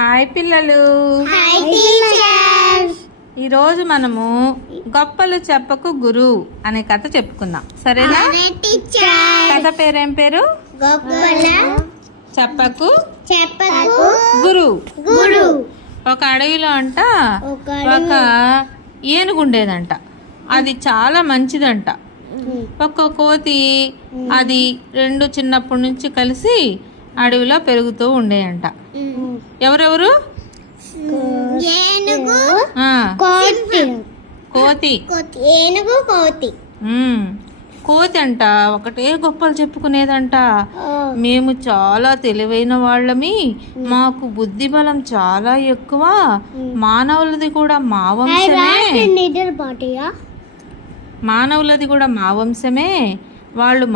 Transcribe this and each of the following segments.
Hi పిల్లలు. ఈరోజు మనము గొప్పలు చెప్పకు గురు అనే కథ చెప్పుకుందాం, సరేనా? కథ పేరేం పేరు? చెప్పకు గురు. ఒక అడవిలో అంట ఒక ఏనుగు ఉండేదంట. అది చాలా మంచిదంట. ఒక కోతి అది రెండు చిన్నప్పటి నుంచి కలిసి అడవిలో పెరుగుతూ ఉండేయంట. ఎవరెవరు? కోతి. కోతి అంట ఒకటే గొప్పలు చెప్పుకునేదంట. మేము చాలా తెలివైన వాళ్ళమి, మాకు బుద్ధి బలం చాలా ఎక్కువ, మానవులది కూడా మా వంశమే, వాళ్ళు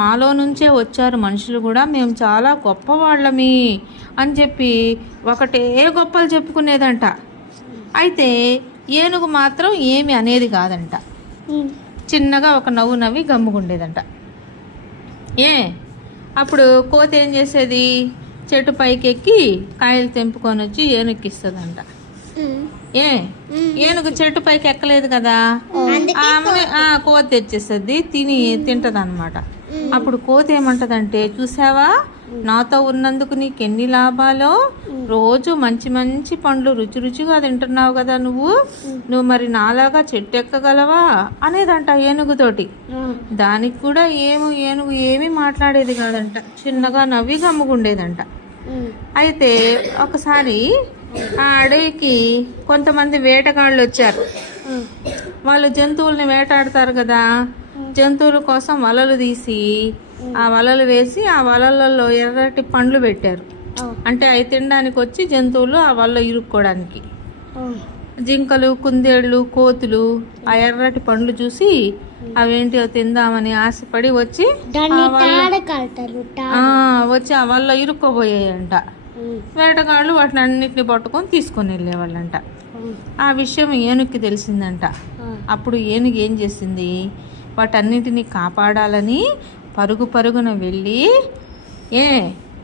మాలో నుంచే వచ్చారు మనుషులు కూడా, మేము చాలా గొప్ప వాళ్ళమి అని చెప్పి ఒకటే గొప్పలు చెప్పుకునేదంట. అయితే ఏనుగు మాత్రం ఏమి అనేది కాదంట. చిన్నగా ఒక నవ్వు నవ్వి గమ్ముగుండేదంట. అప్పుడు కోతి ఏం చేసేది? చెట్టు పైకి ఎక్కి కాయలు తెంపుకొని వచ్చి ఏనుగుకి ఇస్తుందంట. ఏనుగు చెట్టు పైకి ఎక్కలేదు కదా, కోతి తెచ్చేస్తుంది, తింటది అనమాట. అప్పుడు కోతి ఏమంటదంటే, చూసావా నాతో ఉన్నందుకు నీకు ఎన్ని లాభాలో, రోజు మంచి మంచి పండ్లు రుచి రుచిగా తింటున్నావు కదా, నువ్వు మరి నాలాగా చెట్టు ఎక్కగలవా అనేదంట ఏనుగుతోటి. దానికి కూడా ఏనుగు ఏమీ మాట్లాడేది కాదంట, చిన్నగా నవ్వి గమ్ముకుండేదంట. అయితే ఒకసారి ఆ అడవికి కొంతమంది వేటగాళ్ళు వచ్చారు. వాళ్ళు జంతువుల్ని వేటాడతారు కదా, జంతువుల కోసం వలలు తీసి ఆ వలలు వేసి ఆ వలలలో ఎర్రటి పండ్లు పెట్టారు. అంటే అవి తినడానికి వచ్చి జంతువులు ఆ వలలో ఇరుక్కోవడానికి. జింకలు, కుందేళ్ళు, కోతులు ఆ ఎర్రటి పండ్లు చూసి అవేంటివో తిందామని ఆశపడి వచ్చి ఆ వలలో ఇరుక్కోబోయాయంట. వేటగాళ్ళు వాటిని అన్నిటిని పట్టుకొని తీసుకొని వెళ్ళేవాళ్ళంట. ఆ విషయం ఏనుగుకి తెలిసిందంట. అప్పుడు ఏనుగు ఏం చేసింది? వాటన్నిటిని కాపాడాలని పరుగున వెళ్ళి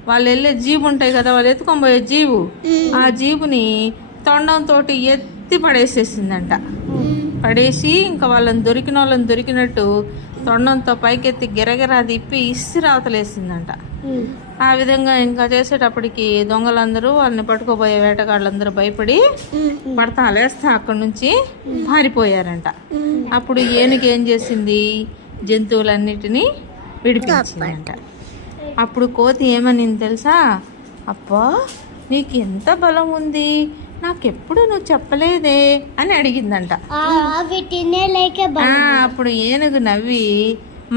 వాళ్ళు వెళ్ళే జీబు ఉంటాయి కదా, వాళ్ళు ఎత్తుకొని పోయే జీబు, ఆ జీబుని తొండంతో ఎత్తి పడేసేసిందంట. పడేసి ఇంకా వాళ్ళని దొరికినట్టు తొండంతో పైకెత్తి గిరగిరా తిప్పి ఇసిరావతలేసిందంట. ఆ విధంగా ఇంకా చేసేటప్పటికి దొంగలందరూ వాళ్ళని పట్టుకోబోయే వేటగాళ్ళందరూ భయపడి పడతా లేస్తా అక్కడి నుంచి పారిపోయారంట. అప్పుడు ఏనుగు ఏం చేసింది? జంతువులన్నిటినీ విడిపించిందంట. అప్పుడు కోతి ఏమనింది తెలుసా? అబ్బా నీకు ఎంత బలం ఉంది, నాకెప్పుడు నువ్వు చెప్పలేదే అని అడిగిందంట. అప్పుడు ఏనుగు నవ్వి,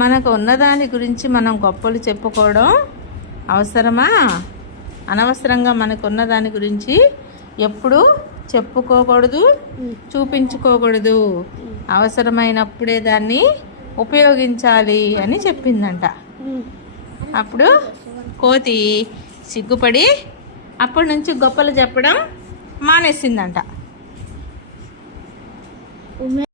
మనకు ఉన్నదాని గురించి మనం గొప్పలు చెప్పుకోవడం అవసరమా? అనవసరంగా మనకున్న దాని గురించి ఎప్పుడు చెప్పుకోకూడదు, చూపించుకోకూడదు, అవసరమైనప్పుడే దాన్ని ఉపయోగించాలి అని చెప్పిందంట. అప్పుడు కోతి సిగ్గుపడి అప్పటి నుంచి గొప్పలు చెప్పడం మానేసిందంట.